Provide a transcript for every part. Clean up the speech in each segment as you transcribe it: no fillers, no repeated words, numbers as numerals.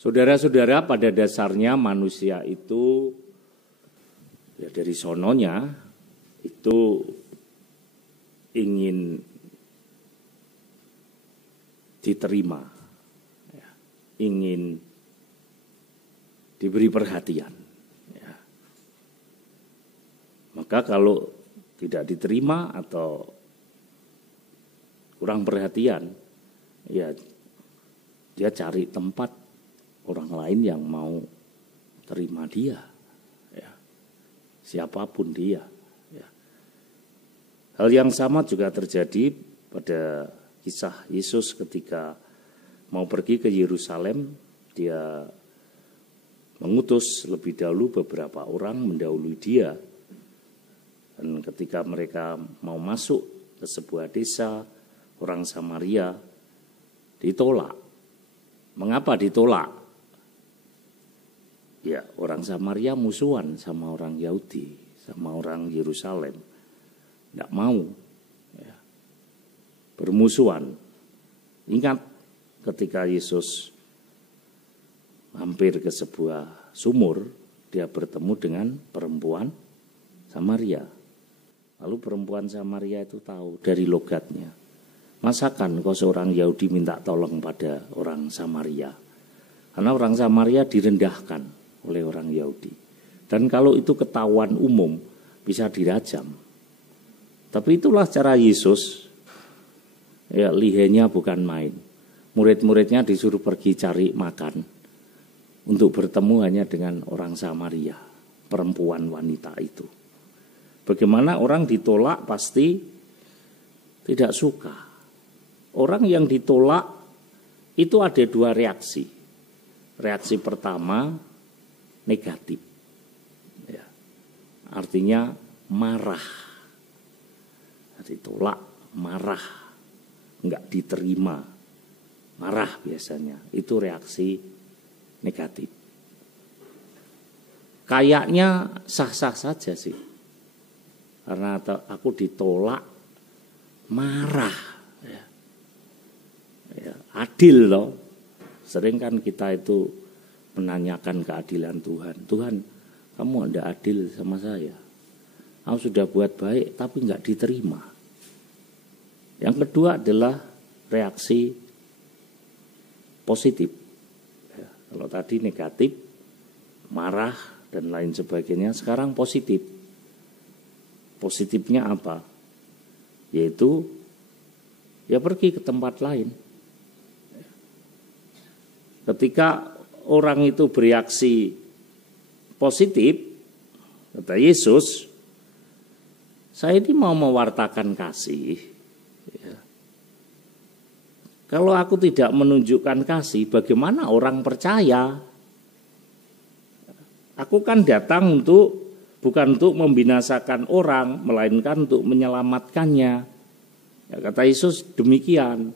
Saudara-saudara, pada dasarnya manusia itu ya dari sononya itu ingin diterima, ya, ingin diberi perhatian. Ya. Maka kalau tidak diterima atau kurang perhatian, ya dia cari tempat orang lain yang mau terima dia, ya. Siapapun dia. Ya. Hal yang sama juga terjadi pada kisah Yesus ketika mau pergi ke Yerusalem. Dia mengutus lebih dahulu beberapa orang mendahului dia. Dan ketika mereka mau masuk ke sebuah desa, orang Samaria ditolak. Mengapa ditolak? Ya, orang Samaria musuhan sama orang Yahudi, sama orang Yerusalem. Tidak mau, ya, bermusuhan. Ingat ketika Yesus hampir ke sebuah sumur, dia bertemu dengan perempuan Samaria. Lalu perempuan Samaria itu tahu dari logatnya, masakan kau seorang Yahudi minta tolong pada orang Samaria? Karena orang Samaria direndahkan oleh orang Yahudi. Dan kalau itu ketahuan umum bisa dirajam. Tapi itulah cara Yesus. Ya, lihainya bukan main. Murid-muridnya disuruh pergi cari makan untuk bertemu hanya dengan orang Samaria, perempuan wanita itu. Bagaimana orang ditolak pasti tidak suka. Orang yang ditolak itu ada dua reaksi. Reaksi pertama negatif, ya, artinya marah, ditolak, marah, nggak diterima, marah biasanya, itu reaksi negatif. Kayaknya sah-sah saja sih, karena aku ditolak, marah, ya. Ya, adil loh. Sering kan kita itu menanyakan keadilan Tuhan. Tuhan, kamu tidak adil sama saya. Kamu sudah buat baik tapi nggak diterima. Yang kedua adalah reaksi positif. Ya, kalau tadi negatif, marah dan lain sebagainya, sekarang positif. Positifnya apa? Yaitu ya pergi ke tempat lain. Ketika orang itu bereaksi positif, kata Yesus, saya ini mau mewartakan kasih. Ya. Kalau aku tidak menunjukkan kasih, bagaimana orang percaya? Aku kan datang bukan untuk membinasakan orang, melainkan untuk menyelamatkannya. Ya, kata Yesus demikian.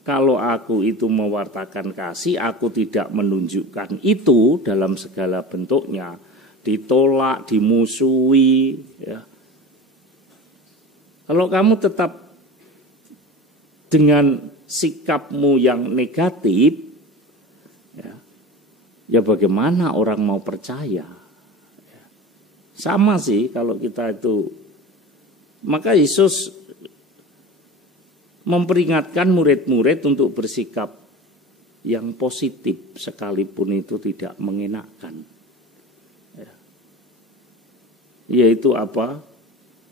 Kalau aku itu mewartakan kasih, aku tidak menunjukkan itu dalam segala bentuknya, ditolak, dimusuhi. Ya. Kalau kamu tetap dengan sikapmu yang negatif, ya bagaimana orang mau percaya? Ya. Sama sih kalau kita itu, maka Yesus memperingatkan murid-murid untuk bersikap yang positif sekalipun itu tidak mengenakkan. Ya. Yaitu apa?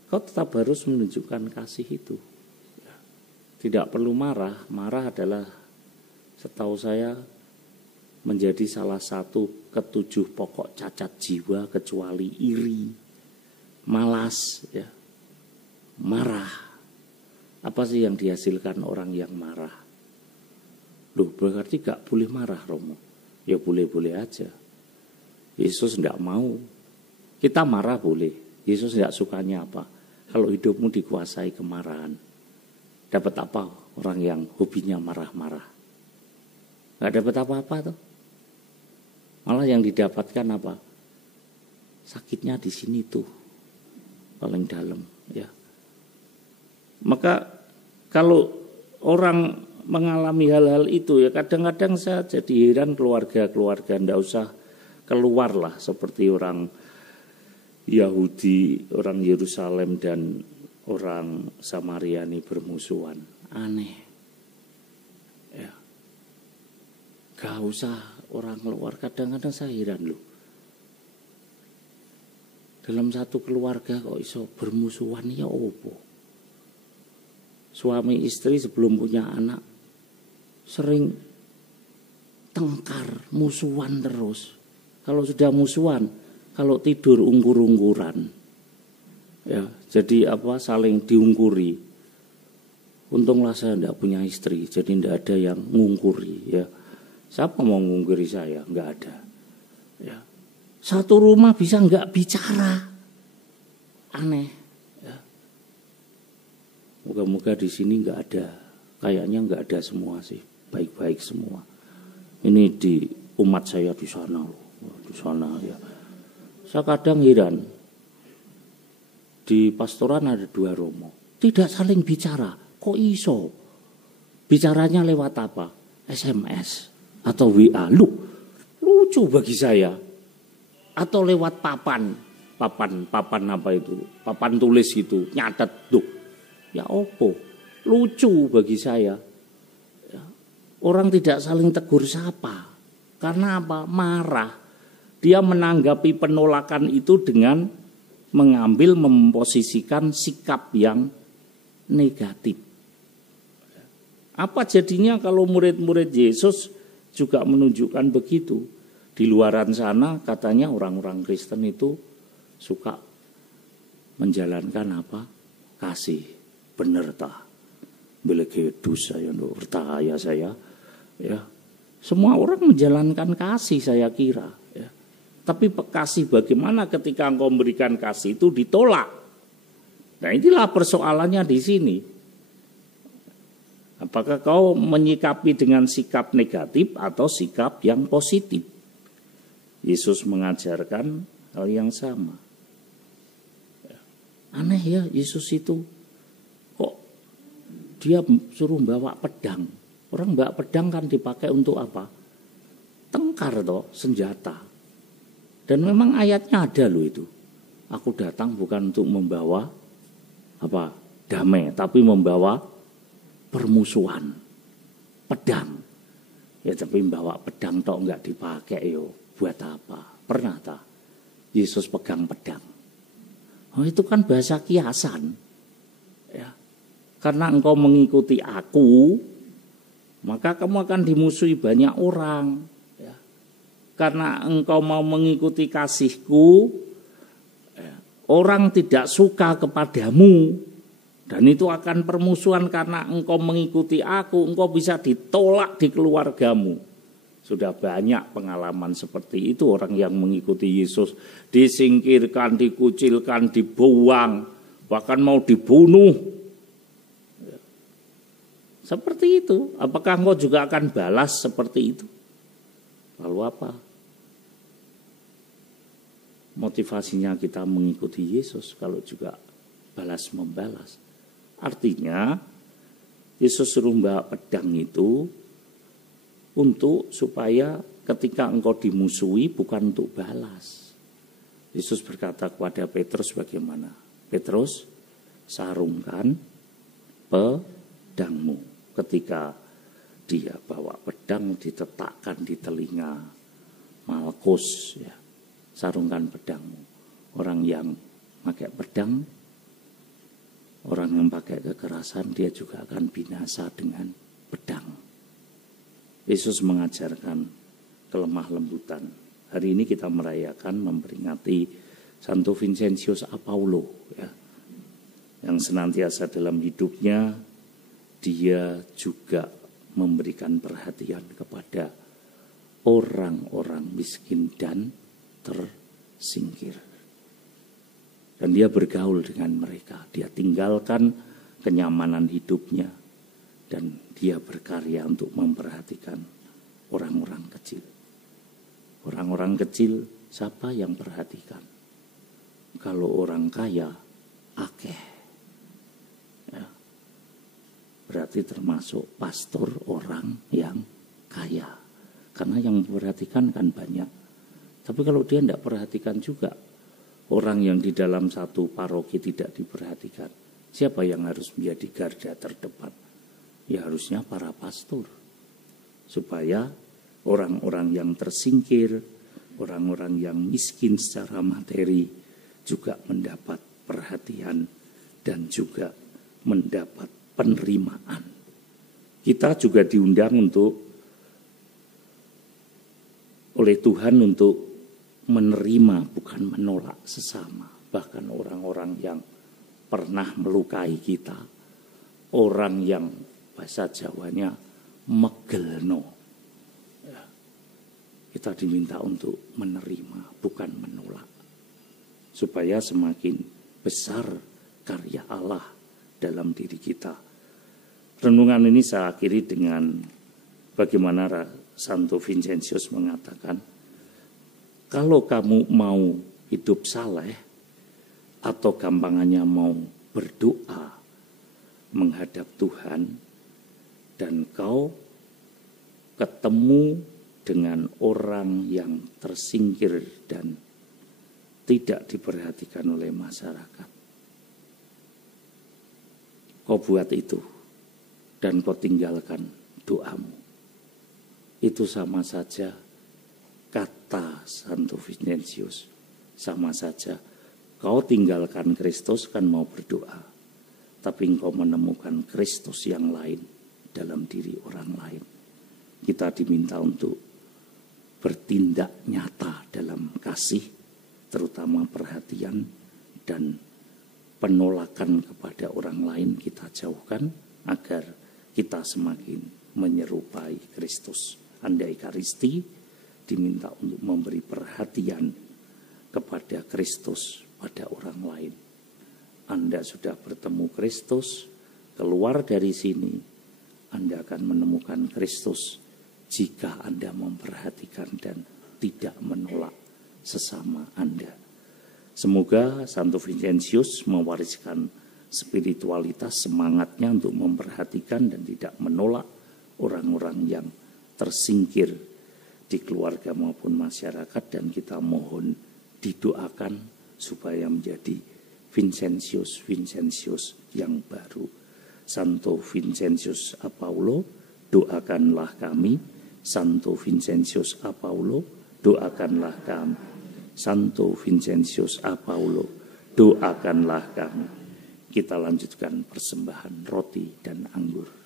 Kau tetap harus menunjukkan kasih itu. Ya. Tidak perlu marah. Marah adalah setahu saya menjadi salah satu ketujuh pokok cacat jiwa kecuali iri, malas, ya. Marah. Apa sih yang dihasilkan orang yang marah? Loh, berarti gak boleh marah, Romo. Ya boleh-boleh aja. Yesus tidak mau. Kita marah boleh. Yesus tidak sukanya apa? Kalau hidupmu dikuasai kemarahan. Dapat apa orang yang hobinya marah-marah? Gak dapat apa-apa tuh. Malah yang didapatkan apa? Sakitnya di sini tuh. Paling dalam, ya. Maka kalau orang mengalami hal-hal itu ya kadang-kadang saya jadi heran keluarga-keluarga ndak usah keluar lah seperti orang Yahudi, orang Yerusalem dan orang Samaria ini bermusuhan. Aneh. Ya. Gak usah orang keluar, kadang-kadang saya heran loh. Dalam satu keluarga kok iso bermusuhan ya opo? Suami istri sebelum punya anak sering tengkar, musuhan terus. Kalau sudah musuhan, kalau tidur ungkur-ungkuran. Ya, jadi saling diungkuri. Untunglah saya tidak punya istri, jadi tidak ada yang ngungkuri ya. Siapa mau ngungkiri saya? Enggak ada. Ya. Satu rumah bisa enggak bicara. Aneh ya. Moga-moga di sini enggak ada. Kayaknya enggak ada semua sih. Baik-baik semua. Ini di umat saya di sana loh. Di sana ya. Saya kadang heran. Di pastoran ada 2 romo. Tidak saling bicara. Kok iso? Bicaranya lewat apa? SMS atau WA. Lucu bagi saya. Atau lewat papan apa itu? Papan tulis gitu, nyatet tuh. Ya opo? Lucu bagi saya. Ya. Orang tidak saling tegur sapa. Karena apa? Marah. Dia menanggapi penolakan itu dengan mengambil memposisikan sikap yang negatif. Apa jadinya kalau murid-murid Yesus juga menunjukkan begitu? Di luaran sana katanya orang-orang Kristen itu suka menjalankan apa? Kasih. Bener tah. Belegedus saya percaya saya. Ya. Semua orang menjalankan kasih saya kira. Ya. Tapi kasih bagaimana ketika engkau memberikan kasih itu ditolak? Nah inilah persoalannya di sini. Apakah kau menyikapi dengan sikap negatif atau sikap yang positif? Yesus mengajarkan hal yang sama. Aneh ya Yesus itu. Kok dia suruh bawa pedang? Orang bawa pedang kan dipakai untuk apa? Tengkar toh, senjata. Dan memang ayatnya ada loh itu. Aku datang bukan untuk membawa damai, tapi membawa permusuhan. Pedang. Ya tapi bawa pedang tok enggak dipakai yo. Buat apa? Pernah tak? Yesus pegang pedang. Oh itu kan bahasa kiasan. Ya. Karena engkau mengikuti aku, maka kamu akan dimusuhi banyak orang. Ya. Karena engkau mau mengikuti kasihku, ya, orang tidak suka kepadamu. Dan itu akan permusuhan karena engkau mengikuti aku, engkau bisa ditolak di keluargamu. Sudah banyak pengalaman seperti itu orang yang mengikuti Yesus. Disingkirkan, dikucilkan, dibuang, bahkan mau dibunuh. Seperti itu. Apakah engkau juga akan balas seperti itu? Lalu apa? Motivasinya kita mengikuti Yesus kalau juga balas membalas. Artinya Yesus suruh bawa pedang itu untuk supaya ketika engkau dimusuhi bukan untuk balas. Yesus berkata kepada Petrus bagaimana? Petrus, sarungkan pedangmu. Ketika dia bawa pedang diletakkan di telinga Malkus, ya, sarungkan pedangmu. Orang yang pakai pedang, orang yang pakai kekerasan dia juga akan binasa dengan pedang. Yesus mengajarkan kelemah lembutan. Hari ini kita merayakan memperingati Santo Vincentius Apaulo, ya, yang senantiasa dalam hidupnya dia juga memberikan perhatian kepada orang-orang miskin dan tersingkir. Dan dia bergaul dengan mereka. Dia tinggalkan kenyamanan hidupnya. Dan dia berkarya untuk memperhatikan orang-orang kecil. Orang-orang kecil siapa yang perhatikan? Kalau orang kaya, akeh. Ya. berarti termasuk pastor orang yang kaya. Karena yang memperhatikan kan banyak. Tapi kalau dia tidak perhatikan juga, orang yang di dalam satu paroki tidak diperhatikan, siapa yang harus menjadi garda terdepan? Ya harusnya para pastor. Supaya orang-orang yang tersingkir, orang-orang yang miskin secara materi juga mendapat perhatian dan juga mendapat penerimaan. Kita juga diundang oleh Tuhan untuk menerima, bukan menolak sesama. Bahkan orang-orang yang pernah melukai kita, orang yang bahasa Jawanya megelno, ya, kita diminta untuk menerima, bukan menolak, supaya semakin besar karya Allah dalam diri kita. Renungan ini saya akhiri dengan bagaimana Santo Vincentius mengatakan, kalau kamu mau hidup saleh atau gampangannya mau berdoa menghadap Tuhan dan kau ketemu dengan orang yang tersingkir dan tidak diperhatikan oleh masyarakat, kau buat itu dan kau tinggalkan doamu. Itu sama saja, kata Santo Vincentius, sama saja kau tinggalkan Kristus kan mau berdoa, tapi engkau menemukan Kristus yang lain dalam diri orang lain. Kita diminta untuk bertindak nyata dalam kasih, terutama perhatian dan penolakan kepada orang lain kita jauhkan agar kita semakin menyerupai Kristus. Anda Ekaristi diminta untuk memberi perhatian kepada Kristus pada orang lain. Anda sudah bertemu Kristus, keluar dari sini, Anda akan menemukan Kristus jika Anda memperhatikan dan tidak menolak sesama Anda. Semoga Santo Vincentius mewariskan spiritualitas, semangatnya untuk memperhatikan dan tidak menolak orang-orang yang tersingkir di keluarga maupun masyarakat, dan kita mohon didoakan supaya menjadi Vincentius yang baru. Santo Vincentius Apaulo, doakanlah kami. Santo Vincentius Apaulo, doakanlah kami. Santo Vincentius Apaulo, doakanlah kami. Kita lanjutkan persembahan roti dan anggur.